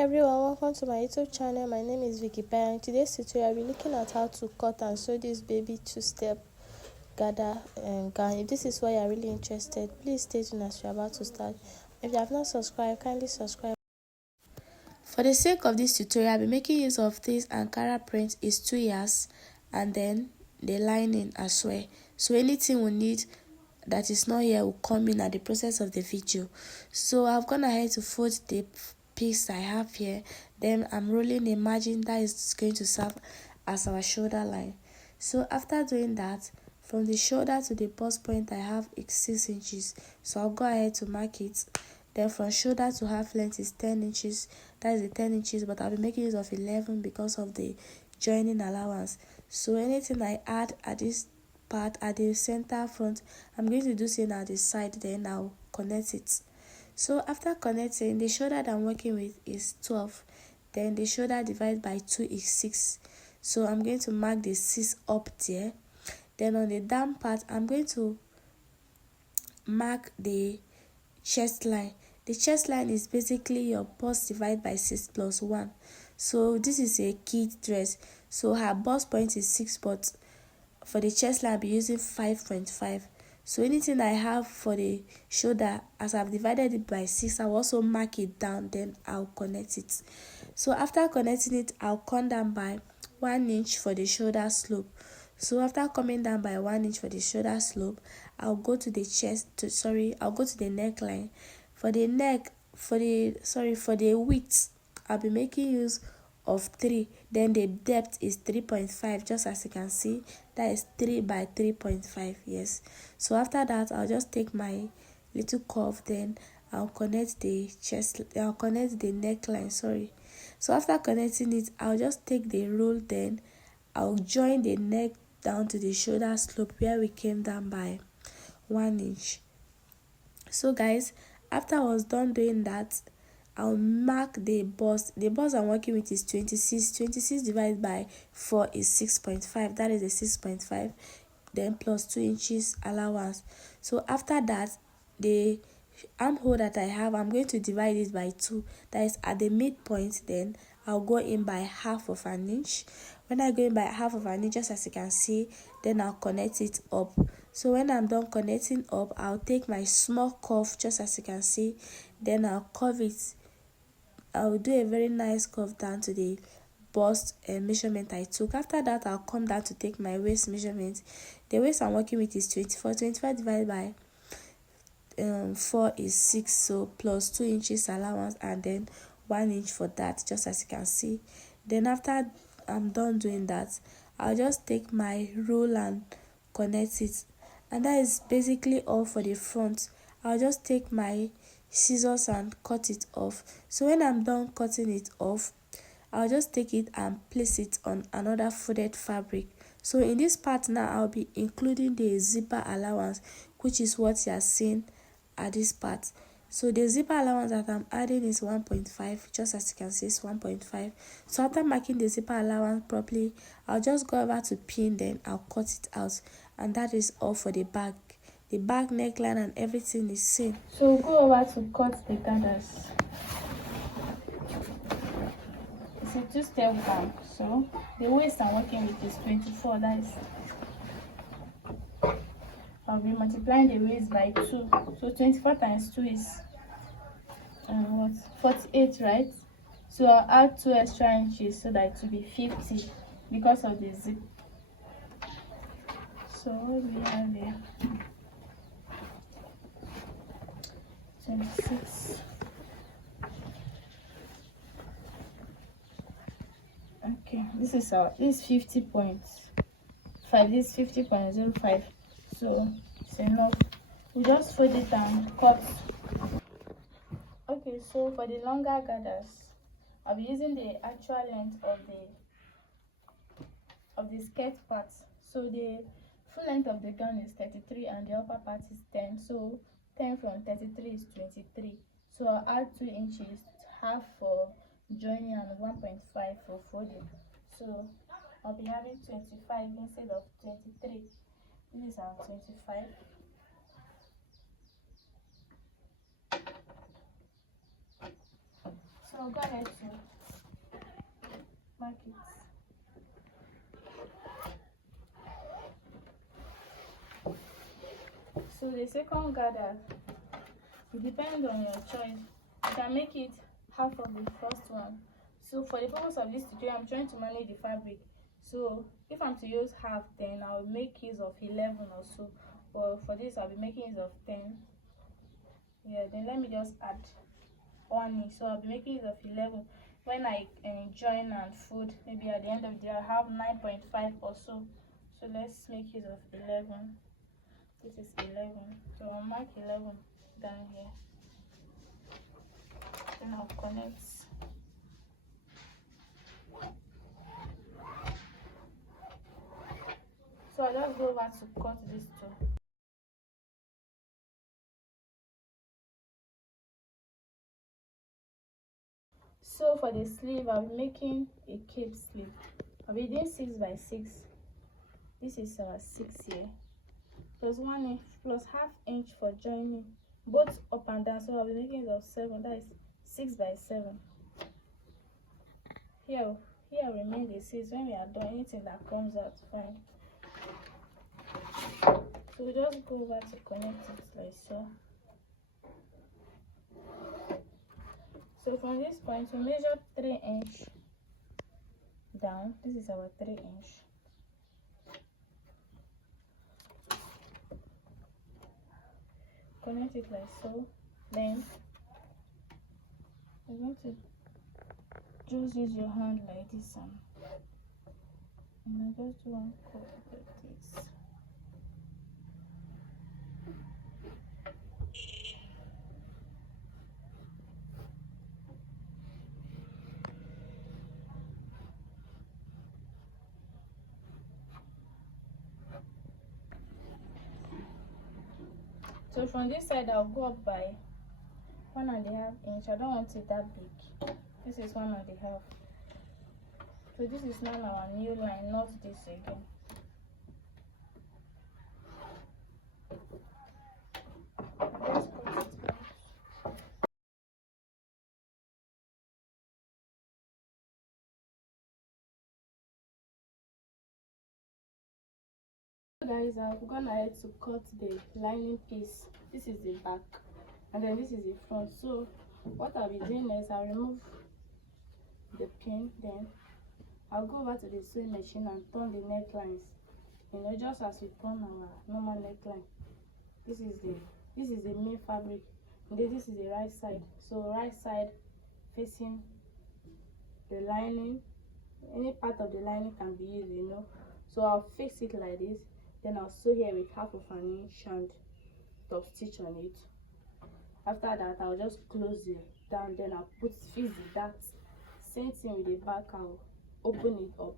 everyone, welcome to my YouTube channel. My name is Vicky Pai. In today's tutorial, we're looking at how to cut and sew this baby two-step gather gown. If this is what you're really interested, please stay tuned as we're about to start. If you have not subscribed, kindly subscribe. For the sake of this tutorial, I'll be making use of this Ankara print is 2 years and then the lining as well. So anything we need that is not here will come in at the process of the video. So I've gone ahead to fold the piece I have here, then I'm rolling a margin that is going to serve as our shoulder line. So after doing that, from the shoulder to the bust point I have 6 inches, so I'll go ahead to mark it. Then from shoulder to half length is 10 inches, that is the 10 inches, but I'll be making use of 11 because of the joining allowance. So anything I add at this part at the center front, I'm going to do same at the side, then I'll connect it. So after connecting, the shoulder that I'm working with is 12, then the shoulder divided by 2 is 6. So I'm going to mark the 6 up there. Then on the down part, I'm going to mark the chest line. The chest line is basically your bust divided by 6 plus 1. So this is a kid dress, so her bust point is 6, but for the chest line I'll be using 5.5. So anything I have for the shoulder, as I've divided it by 6, I'll also mark it down, then I'll connect it. So after connecting it, I'll come down by 1 inch for the shoulder slope. So after coming down by 1 inch for the shoulder slope, I'll go to the I'll go to the neckline. For the neck, for the width, I'll be making use of 3, then the depth is 3.5, just as you can see, that is 3 by 3.5. yes. So after that, I'll just take my little curve, then I'll connect the neckline. So after connecting it, I'll just take the roll, then I'll join the neck down to the shoulder slope where we came down by 1 inch. So guys, after I was done doing that, I'll mark the bust. The bust I'm working with is 26. 26 divided by 4 is 6.5. That is a 6.5. Then plus 2 inches allowance. So after that, the armhole that I have, I'm going to divide it by 2. That is at the midpoint, then I'll go in by half of an inch. When I go in by half of an inch, just as you can see, then I'll connect it up. So when I'm done connecting up, I'll take my small curve, just as you can see, then I'll curve it. I'll do a very nice curve down to the bust measurement I took. After that, I'll come down to take my waist measurement. The waist I'm working with is 24. 25 divided by 4 is 6, so plus 2 inches allowance, and then 1 inch for that, just as you can see. Then after I'm done doing that, I'll just take my roll and connect it, and that is basically all for the front. I'll just take my scissors and cut it off. So when I'm done cutting it off, I'll just take it and place it on another folded fabric. So in this part now, I'll be including the zipper allowance, which is what you are seeing at this part. So the zipper allowance that I'm adding is 1.5, just as you can see, it's 1.5. So after marking the zipper allowance properly, I'll just go over to pin, then I'll cut it out, and that is all for the back. The back neckline and everything is same. So we'll go over to cut the gathers. It's a two-step gown. So the waist I'm working with is 24. That is, I'll be multiplying the waist by 2. So 24 times 2 is 48, right? So I'll add 2 extra inches so that it will be 50 because of the zip. So what do we have here? 26. Okay, this is 50.5. This is 50.05. So it's enough. We just fold it and cut. Okay, so for the longer gathers, I'll be using the actual length of the skirt part. So the full length of the gown is 33 and the upper part is 10. So 10 from 33 is 23. So I'll add 2 inches, half for joining and 1.5 for folding. So I'll be having 25 instead of 23. This is our 25. So I'll go ahead to mark it. So the second gather, it depends on your choice. You can make it half of the first one. So for the purpose of this tutorial, I'm trying to manage the fabric. So if I'm to use half, then I'll make use of 11 or so. But for this, I'll be making use of 10. Yeah, then let me just add 1 inch. So I'll be making use of 11. When I join and fold, maybe at the end of the day, I'll have 9.5 or so. So let's make use of 11. This is 11. So I'll mark 11 down here. Then I'll connect. So I'll just go over to cut this too. So for the sleeve, I'll be making a cape sleeve. I'll be doing 6 by 6. This is 6 here. Plus 1 inch, plus half inch for joining both up and down. So I'll be making it of 7. That is 6 by 7. Here remain the 6. When we are done, anything that comes out, fine. So we just go over to connect it like so. So from this point, we measure 3 inch down. This is our 3 inch. Connect it like so. Then you're going to just use your hand like this and I just do one cut like this. So from this side, I'll go up by 1.5 inch. I don't want it that big. This is 1.5. So this is now our new line, not this again. Just put it back. Guys, I'm gonna head to cut the lining piece. This is the back and then this is the front. So what I'll be doing is I'll remove the pin, then I'll go over to the sewing machine and turn the necklines, you know, just as we turn our normal neckline. This is the main fabric, and then this is the right side. So right side facing the lining, any part of the lining can be used, you know. So I'll fix it like this, then I'll sew here with half of an inch and top stitch on it. After that, I'll just close it down, then I'll fix the dart. Same thing with the back. I'll open it up.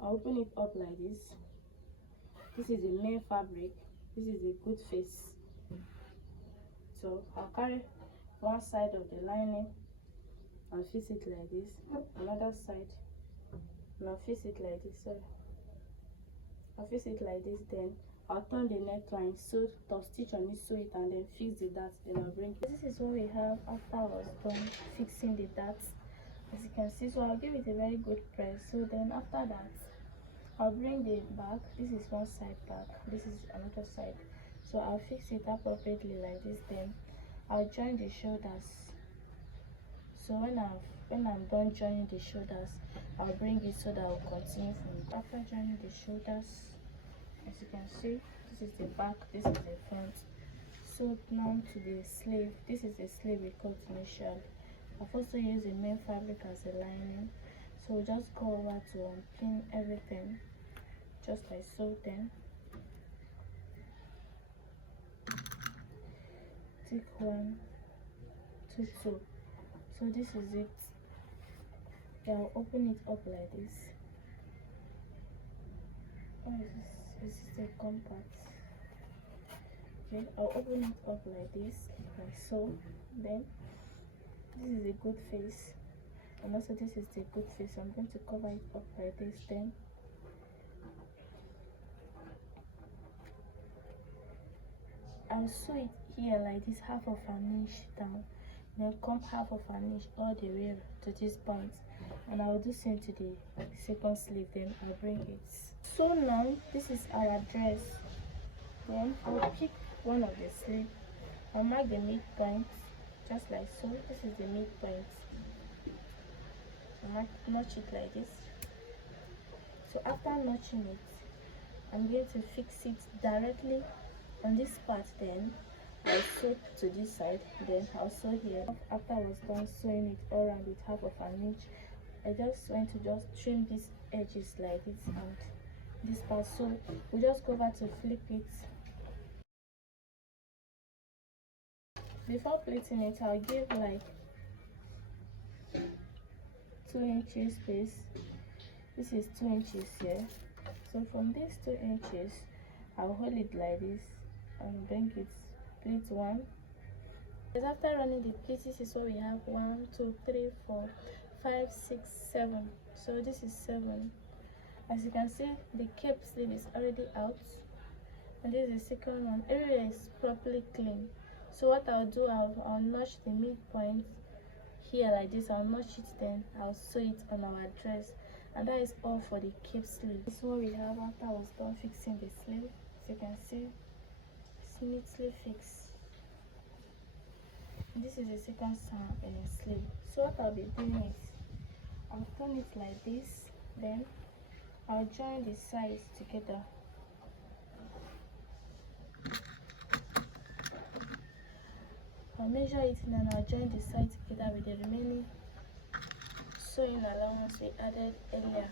I'll open it up like this. This is the main fabric. This is the good face. So I'll carry one side of the lining and fix it like this, another side, and I'll fix it like this. So I'll fix it like this, then I'll turn the neckline, sew, top stitch on it, sew it, and then fix the dart. Then I'll bring it. This is what we have after I was done fixing the darts, as you can see. So I'll give it a very good press. So then after that, I'll bring the back. This is one side back, this is another side. So I'll fix it appropriately like this. Then I'll join the shoulders. So when I'm done joining the shoulders, I'll bring it so that I'll continue from after joining the shoulders. As you can see, this is the back, this is the front. So now to the sleeve. This is the sleeve we cut initially. I've also used the main fabric as a lining. So just go over to pin everything, just like so. Then take 1, 2, 2. So this is it. I'll open it up like this. Oh, this is the compact. Okay, I'll open it up like this, like so. Then this is a good face, and also this is the good face. I'm going to cover it up like this. Then I'll sew it here like this, half of an inch down, then come half of an inch all the way to this point, and I'll do same to the second sleeve. Then I'll bring it. So now this is our dress. Then I'll pick one of the sleeve. I'll mark the midpoint just like so. This is the midpoint. I'll notch it like this. So after notching it, I'm going to fix it directly on this part. Then I'll sew to this side, then I'll sew here. After I was done sewing it all around with half of an inch, I just went to just trim these edges like this and this part. So we just go back to flip it. Before pleating it, I'll give like 2 inches space. This is 2 inches here. So from these 2 inches, I'll hold it like this and bring it pleat 1. Because after running the pleats, this is what we have: 1, 2, 3, 4, 5, 6, 7. So this is 7. As you can see, the cape sleeve is already out, and this is the second one. Everywhere is properly clean. So what I'll do, I'll notch the midpoint here like this. I'll notch it, then I'll sew it on our dress, and that is all for the cape sleeve. This is what we have after I was done fixing the sleeve. As you can see, it's neatly fixed. This is the second sleeve. So what I'll be doing is I'll turn it like this, then I'll join the sides together. I'll measure it, and then I'll join the sides together with the remaining sewing allowance we added earlier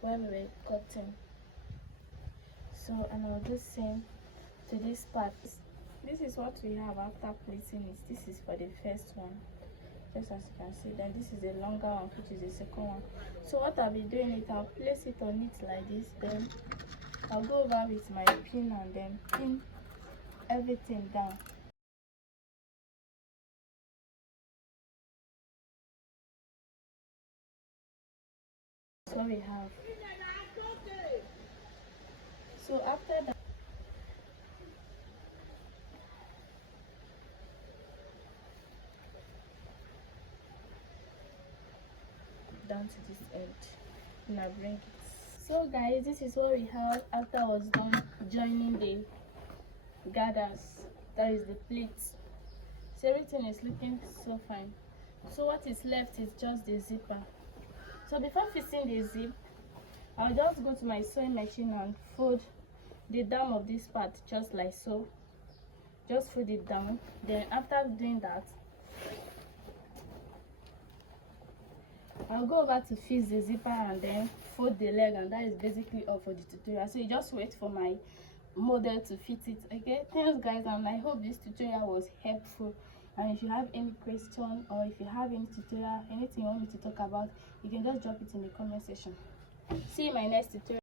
while we were cutting. So, and I'll do same to this part. This is what we have after pleating it. This is for the first one, just as you can see. Then this is the longer one, which is the second one. So what I'll be doing is I'll place it on it like this, then I'll go over with my pin and then pin everything down. That's what we have. So after that, down to this end, and I bring it. So guys, this is what we have after I was done joining the gathers, that is the pleats. So everything is looking so fine. So what is left is just the zipper. So before fixing the zip, I'll just go to my sewing machine and fold the down of this part just like so. Just fold it down. Then after doing that, I'll go over to fix the zipper and then fold the leg, and that is basically all for the tutorial. So you just wait for my model to fit it. Okay, thanks guys, and I hope this tutorial was helpful. And if you have any question, or if you have any tutorial, anything you want me to talk about, you can just drop it in the comment section. See you in my next tutorial.